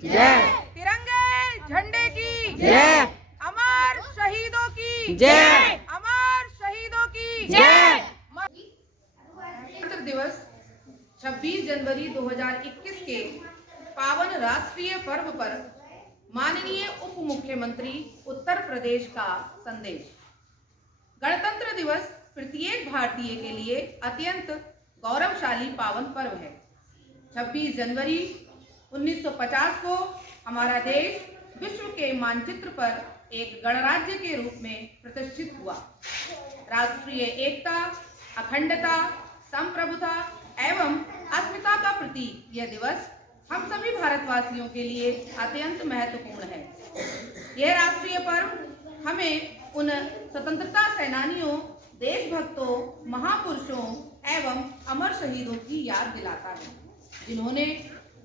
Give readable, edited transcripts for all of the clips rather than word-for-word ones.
जय। तिरंगे झंडे की जय। अमर शहीदों की जय। अमर शहीदों की जय। गणतंत्र दिवस 26 जनवरी 2021 के पावन राष्ट्रीय पर्व पर माननीय उप मुख्यमंत्री उत्तर प्रदेश का संदेश। गणतंत्र दिवस प्रत्येक भारतीय के लिए अत्यंत गौरवशाली पावन पर्व है। 26 जनवरी 1950 को हमारा देश विश्व के मानचित्र पर एक गणराज्य के रूप में प्रतिष्ठित हुआ। राष्ट्रीय एकता, अखंडता, संप्रभुता एवं अस्मिता का प्रतीक यह दिवस हम सभी भारतवासियों के लिए अत्यंत महत्वपूर्ण है। यह राष्ट्रीय पर्व हमें उन स्वतंत्रता सेनानियों, देशभक्तों, महापुरुषों एवं अमर शहीदों की याद दिलाता है, जिन्होंने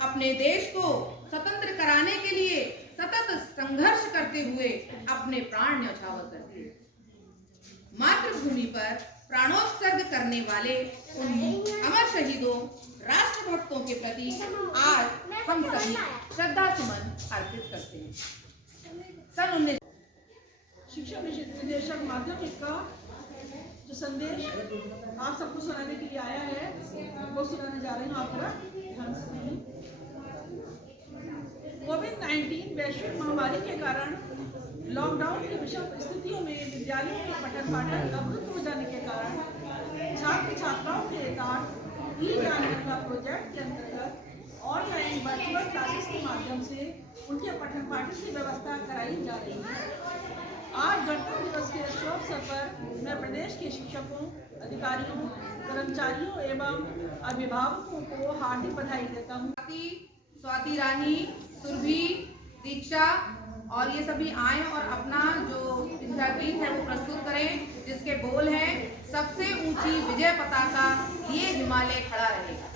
अपने देश को स्वतंत्र कराने के लिए सतत संघर्ष करते हुए अपने प्राण न्यौछावर कर दिए। मातृभूमि पर प्राणोत्सर्ग करने वाले उन अमर शहीदों, राष्ट्रभक्तों के प्रति आज हम सभी श्रद्धा सुमन अर्पित करते हैं। सन 19 शिक्षा निदेशक माध्यमिक का जो संदेश आप सबको सुनाने के लिए आया है वो सुनाने जा रहे हैं। आप ध्यान से सुनिए। कोविड-19 वैश्विक महामारी के कारण लॉकडाउन की विषम परिस्थितियों में विद्यालयों के पठन पाठन अवरुद्ध हो जाने के कारण छात्र छात्राओं के साथ ई-लर्निंग का प्रोजेक्ट के अंतर्गत ऑनलाइन वर्चुअल क्लासेस के माध्यम से उनके पठन पाठन की व्यवस्था कराई जा रही है। आज गणतंत्र दिवस के शुभ अवसर पर मैं प्रदेश के शिक्षकों, अधिकारियों, कर्मचारियों एवं अभिभावकों को हार्दिक बधाई देता हूँ। स्वाति रानी, सुरभि, दीक्षा और ये सभी आए और अपना जो इनका गीत है वो प्रस्तुत करें, जिसके बोल हैं सबसे ऊंची विजय पताका लिए हिमालय खड़ा रहेगा।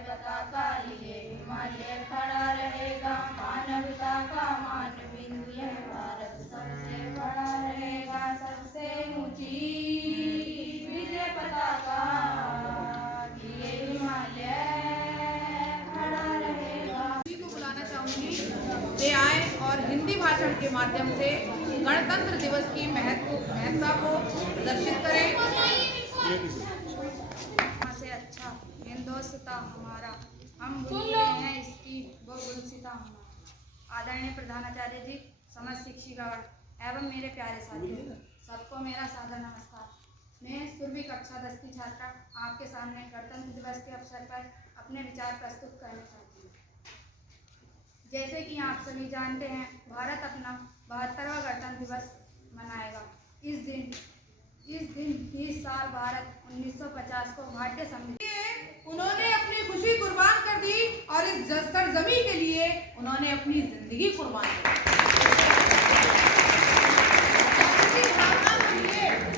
पताका लिए हिमालय खड़ा रहेगा, मानवता का मान बिंदु यह भारत सबसे बड़ा रहेगा। सबसे ऊंची विजय पताका लिए हिमालय खड़ा रहेगा। सभी को बुलाना चाहूंगी वे आए और हिंदी भाषण के माध्यम से गणतंत्र दिवस की महत्ता को प्रदर्शित करें। से अच्छा हिंदोस्ता हमारा, हम भूल गए हैं इसकी वो गुलसिता हमारा। आदरणीय प्रधानाचार्य जी, समस्त शिक्षिकागण एवं मेरे प्यारे साथियों, सबको मेरा सादर नमस्कार। मैं सुरभि कक्षा 10 की छात्रा आपके सामने गणतंत्र दिवस के अवसर पर अपने विचार प्रस्तुत करना चाहती हूँ। जैसे कि आप सभी जानते हैं, भारत अपना 72वां गणतंत्र दिवस मनाएगा। इस दिन 30 साल भारत 1950 को भारतीय संविधान, उन्होंने अपनी खुशी कुर्बान कर दी और इस सरजमी के लिए उन्होंने अपनी जिंदगी कुर्बान कर दी।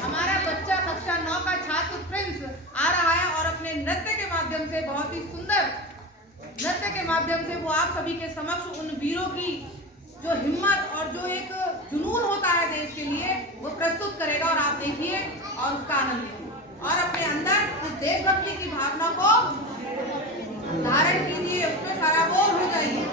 हमारा बच्चा कक्षा 9 का छात्र प्रिंस आ रहा है और अपने नृत्य के माध्यम से, बहुत ही सुंदर नृत्य के माध्यम से वो आप सभी के समक्ष उन वीरों की जो हिम्मत और जो एक जुनून होता है देश के लिए, वो प्रस्तुत करेगा और आप देखिए और उसका आनंद लीजिए और अपने अंदर उस देशभक्ति की भावना को धारण कीजिए, उसमें सराबोर हो जाइए।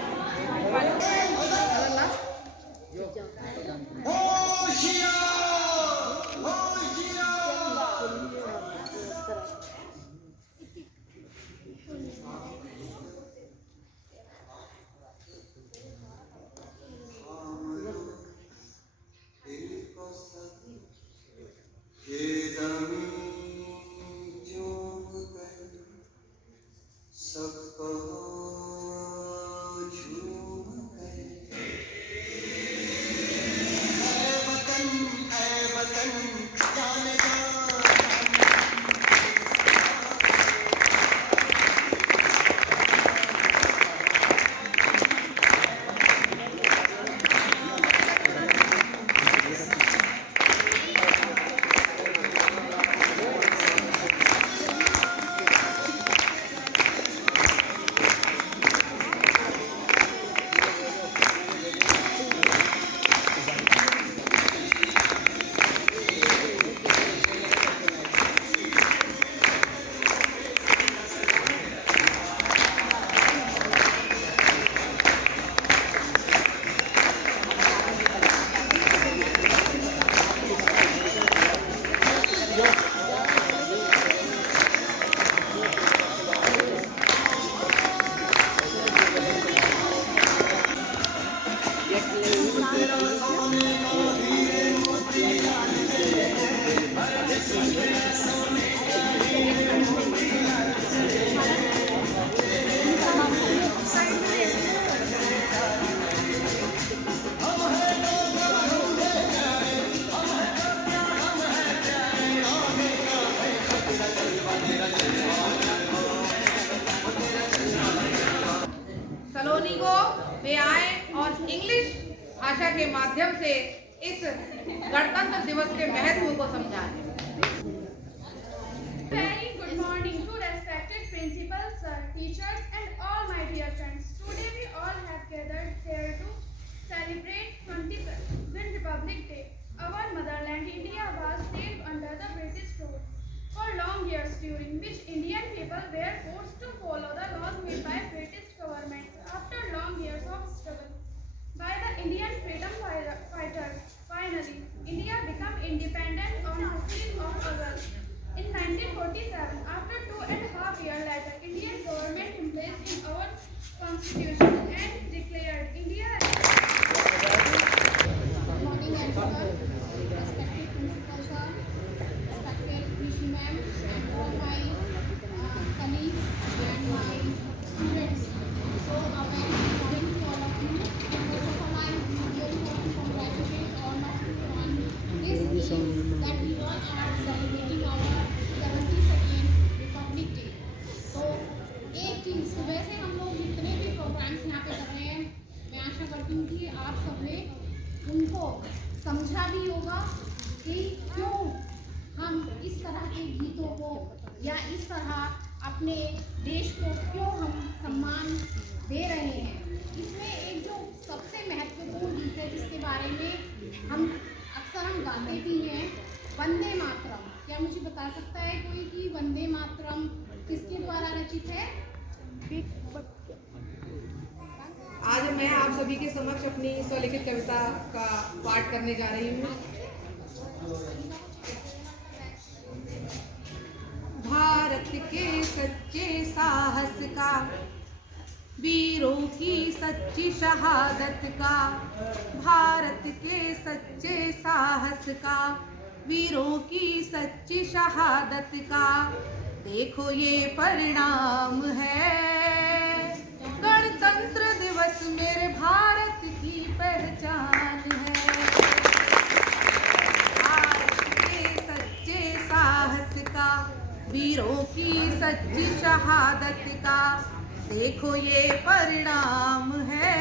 भाषा के माध्यम से इस गणतंत्र दिवस के महत्व को समझाएं। Very good morning to respected principals, sir, teachers and all my dear friends. Today we all have gathered here to celebrate 22nd Republic Day. Our motherland India was saved under the British rule for long years, during which Indian people were forced to follow the laws made by British government. After long years of struggle by the Indian freedom fighters, finally India became independent on 15th of August. In 1947, after 2.5 years later, Indian government embraced in our constitution and declared India as Good morning everyone, respected principal sir, respected VC ma'am, and all my colleagues and my students. So a very good morning to all of you. First of all, I really want to congratulate all of you on this day that we all are celebrating our 72nd Republic Day. तो एक चीज़, सुबह से हम लोग जितने भी programmes यहाँ पे कर रहे हैं, मैं आशा करती हूँ कि आप सबने उनको समझा भी होगा कि क्यों हम इस तरह के गीतों को या इस तरह अपने देश को क्यों हम सम्मान दे रहे हैं। इसमें एक जो सबसे महत्वपूर्ण गीत है जिसके बारे में हम अक्सर गाते भी हैं, वंदे मातरम। क्या मुझे बता सकता है कोई कि वंदे मातरम किसके द्वारा रचित है? आज मैं आप सभी के समक्ष अपनी स्वलिखित कविता का पाठ करने जा रही हूँ। भारत के सच्चे साहस का, वीरों की सच्ची शहादत का, भारत के सच्चे साहस का, वीरों की सच्ची शहादत का देखो ये परिणाम है। गणतंत्र दिवस मेरे भारत की पहचान है। भारत के सच्चे साहस का, वीरों की सच्ची शहादत का देखो ये परिणाम है।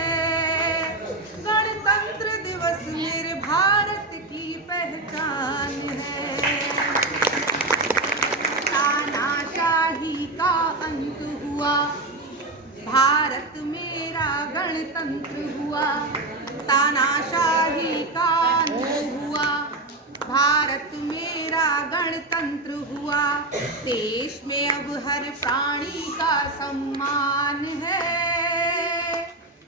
गणतंत्र दिवस मेरे भारत की पहचान है। तानाशाही का अंत हुआ, भारत मेरा गणतंत्र हुआ। तानाशाही का अंत हुआ, भारत मेरा गणतंत्र हुआ। देश में अब हर प्राणी का सम्मान है।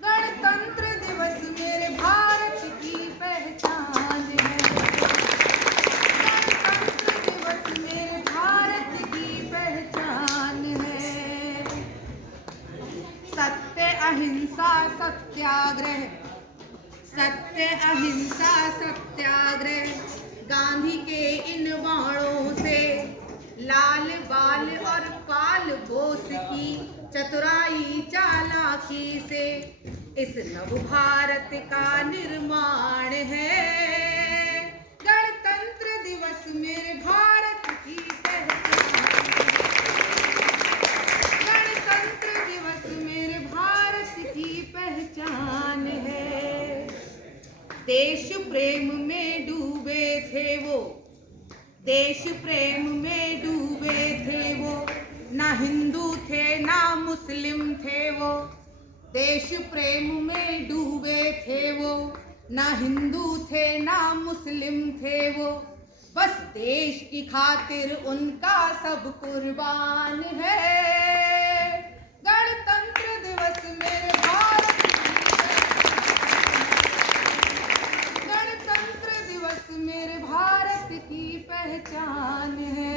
गणतंत्र दिवस मेरे भारत की पहचान है। गणतंत्र दिवस मेरे भारत की पहचान है। सत्य अहिंसा सत्याग्रह, सत्य अहिंसा सत्याग्रह, गांधी के इन बाणों से, लाल बाल और पाल बोस की चतुराई चालाकी से इस नव भारत का निर्माण है। गणतंत्र दिवस मेरे भारत की पहचान है। गणतंत्र दिवस मेरे भारत की पहचान है। देश प्रेम में डूबे थे वो, देश प्रेम में डूबे थे वो, ना हिंदू थे ना मुस्लिम थे वो। देश प्रेम में डूबे थे वो, ना हिंदू थे ना मुस्लिम थे वो। बस देश की खातिर उनका सब कुर्बान है। गणतंत्र दिवस मेरे भारत की, गणतंत्र दिवस मेरे भारत की पहचान है।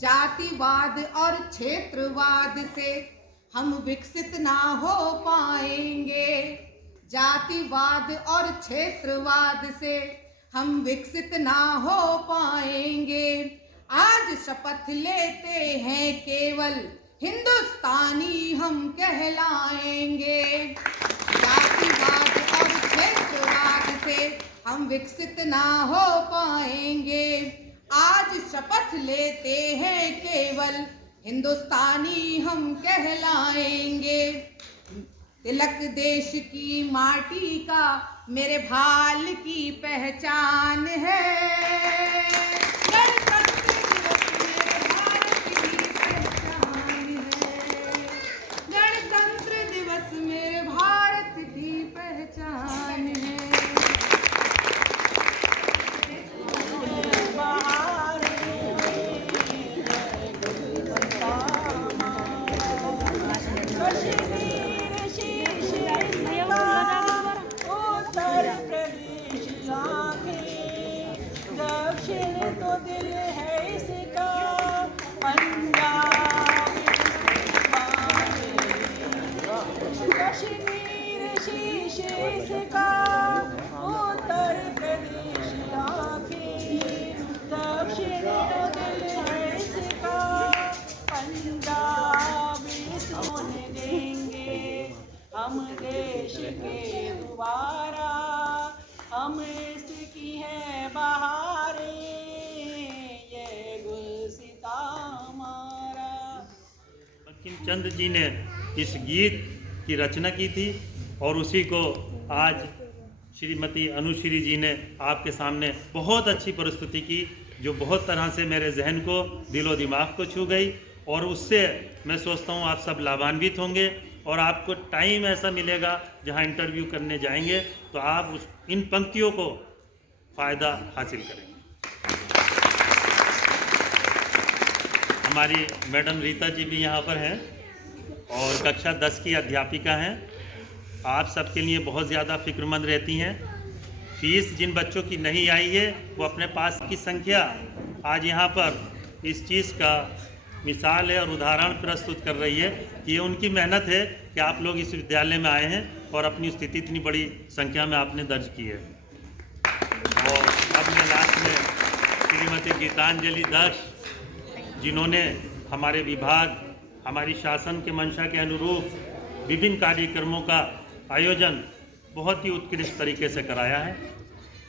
जातिवाद और क्षेत्रवाद से हम विकसित ना हो पाएंगे। जातिवाद और क्षेत्रवाद से हम विकसित ना हो पाएंगे। आज शपथ लेते हैं केवल हिंदुस्तानी हम कहलाएंगे। जातिवाद और क्षेत्रवाद से हम विकसित ना हो पाएंगे। आज शपथ लेते हैं केवल हिंदुस्तानी हम कहलाएंगे। तिलक देश की माटी का मेरे भाल की पहचान है। गणतंत्र दिवस मेरे भारत की पहचान है। गणतंत्र दिवस मेरे भारत की पहचान है। दक्षिण तो दिल है इसका, पंजाब कश्मीर शीश इसका, उत्तर प्रदेश आखिर। दक्षिण तो दिल है इसका, पंजाब सोने देंगे हम देश के दोबारा। हम इसकी है बहारें, ये गुलसिता हमारा। बंकिम चंद्र जी ने इस गीत की रचना की थी और उसी को आज श्रीमती अनुश्री जी ने आपके सामने बहुत अच्छी प्रस्तुति की, जो बहुत तरह से मेरे जहन को, दिलो दिमाग को छू गई। और उससे मैं सोचता हूँ आप सब लाभान्वित होंगे और आपको टाइम ऐसा मिलेगा जहाँ इंटरव्यू करने जाएंगे तो आप इन पंक्तियों को फ़ायदा हासिल करेंगे। हमारी मैडम रीता जी भी यहाँ पर हैं और कक्षा 10 की अध्यापिका हैं। आप सबके लिए बहुत ज़्यादा फिक्रमंद रहती हैं। फीस जिन बच्चों की नहीं आई है वो अपने पास की संख्या आज यहाँ पर इस चीज़ का मिसाल है और उदाहरण प्रस्तुत कर रही है कि ये उनकी मेहनत है कि आप लोग इस विद्यालय में आए हैं और अपनी स्थिति इतनी बड़ी संख्या में आपने दर्ज की है। और अब मैं लास्ट में श्रीमती गीतांजलि दास, जिन्होंने हमारे विभाग, हमारी शासन के मंशा के अनुरूप विभिन्न कार्यक्रमों का आयोजन बहुत ही उत्कृष्ट तरीके से कराया है,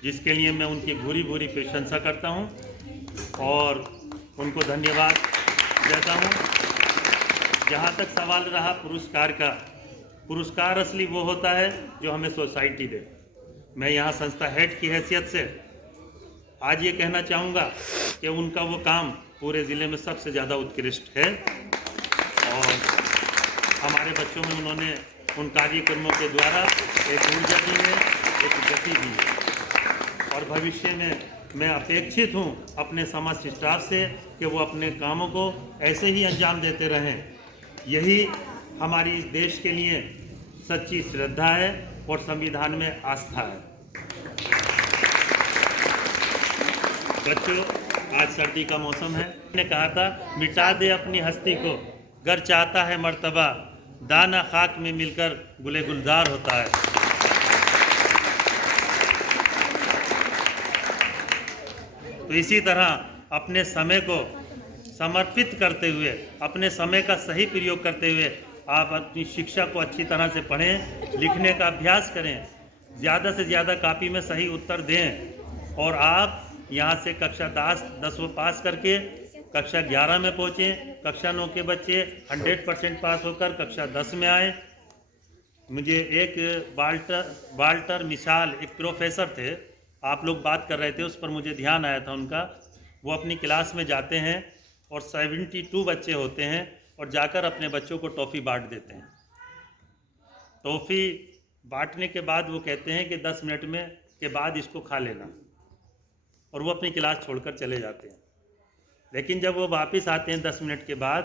जिसके लिए मैं उनकी भूरी भूरी प्रशंसा करता हूं और उनको धन्यवाद देता हूं। जहां तक सवाल रहा पुरस्कार का, पुरस्कार असली वो होता है जो हमें सोसाइटी दे। मैं यहाँ संस्था हेड की हैसियत से आज ये कहना चाहूँगा कि उनका वो काम पूरे ज़िले में सबसे ज़्यादा उत्कृष्ट है और हमारे बच्चों में उन्होंने उन कार्यक्रमों के द्वारा एक ऊर्जा दी है, एक गति दी है। और भविष्य में मैं अपेक्षित हूँ अपने समस्त स्टाफ से कि वो अपने कामों को ऐसे ही अंजाम देते रहें। यही हमारी इस देश के लिए सच्ची श्रद्धा है और संविधान में आस्था है। बच्चों, आज सर्दी का मौसम है। मैंने कहा था मिटा दे अपनी हस्ती को, गर चाहता है मर्तबा, दाना खाक में मिलकर गुले गुलजार होता है। तो इसी तरह अपने समय को समर्पित करते हुए, अपने समय का सही प्रयोग करते हुए आप अपनी शिक्षा को अच्छी तरह से पढ़ें, लिखने का अभ्यास करें, ज़्यादा से ज़्यादा कापी में सही उत्तर दें और आप यहाँ से कक्षा 10वीं पास करके कक्षा 11 में पहुँचें। कक्षा 9 के बच्चे 100% पास होकर कक्षा 10 में आए। मुझे एक वाल्टर मिसाल, एक प्रोफेसर थे, आप लोग बात कर रहे थे, उस पर मुझे ध्यान आया था उनका। वो अपनी क्लास में जाते हैं और 72 बच्चे होते हैं और जाकर अपने बच्चों को टॉफ़ी बांट देते हैं। टॉफ़ी बांटने के बाद वो कहते हैं कि 10 मिनट में के बाद इसको खा लेना, और वो अपनी क्लास छोड़कर चले जाते हैं। लेकिन जब वो वापस आते हैं 10 मिनट के बाद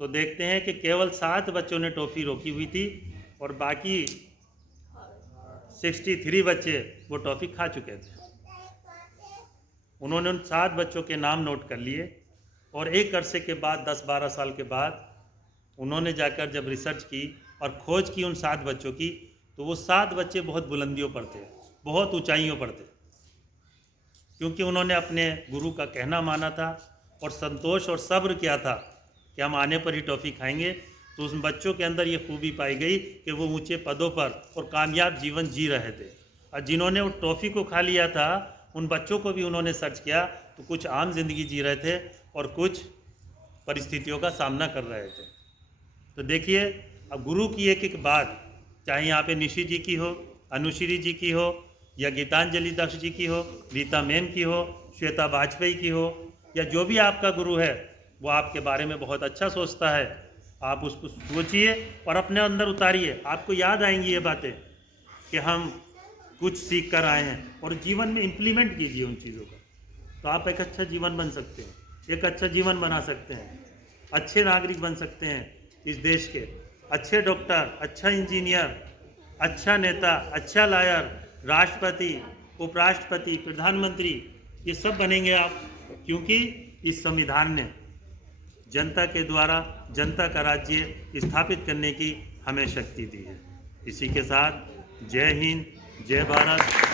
तो देखते हैं कि केवल 7 बच्चों ने टॉफ़ी रोकी हुई थी और बाकी 63 बच्चे वो टॉफ़ी खा चुके थे। उन्होंने उन 7 बच्चों के नाम नोट कर लिए और एक अरसे के बाद 10-12 साल के बाद उन्होंने जाकर जब रिसर्च की और खोज की उन 7 बच्चों की, तो वो 7 बच्चे बहुत बुलंदियों पर थे, बहुत ऊंचाइयों पर थे, क्योंकि उन्होंने अपने गुरु का कहना माना था और संतोष और सब्र किया था कि हम आने पर ही टॉफ़ी खाएंगे। तो उस बच्चों के अंदर ये खूबी पाई गई कि वो ऊंचे पदों पर और कामयाब जीवन जी रहे थे। और जिन्होंने वो टॉफ़ी को खा लिया था, उन बच्चों को भी उन्होंने सर्च किया तो कुछ आम जिंदगी जी रहे थे और कुछ परिस्थितियों का सामना कर रहे थे। तो देखिए, अब गुरु की एक एक बात, चाहे यहाँ पे निशी जी की हो, अनुश्री जी की हो, या गीतांजलि दास जी की हो, रीता मैम की हो, श्वेता वाजपेयी की हो, या जो भी आपका गुरु है वो आपके बारे में बहुत अच्छा सोचता है, आप उसको सोचिए और अपने अंदर उतारिए। आपको याद आएंगी ये बातें कि हम कुछ सीख कर आए हैं, और जीवन में इम्प्लीमेंट कीजिए उन चीज़ों का, तो आप एक अच्छा जीवन बन सकते हैं, एक अच्छा जीवन बना सकते हैं, अच्छे नागरिक बन सकते हैं इस देश के, अच्छे डॉक्टर, अच्छा इंजीनियर, अच्छा नेता, अच्छा लॉयर, राष्ट्रपति, उपराष्ट्रपति, प्रधानमंत्री, ये सब बनेंगे आप, क्योंकि इस संविधान ने जनता के द्वारा जनता का राज्य स्थापित करने की हमें शक्ति दी है। इसी के साथ जय हिंद, जय भारत।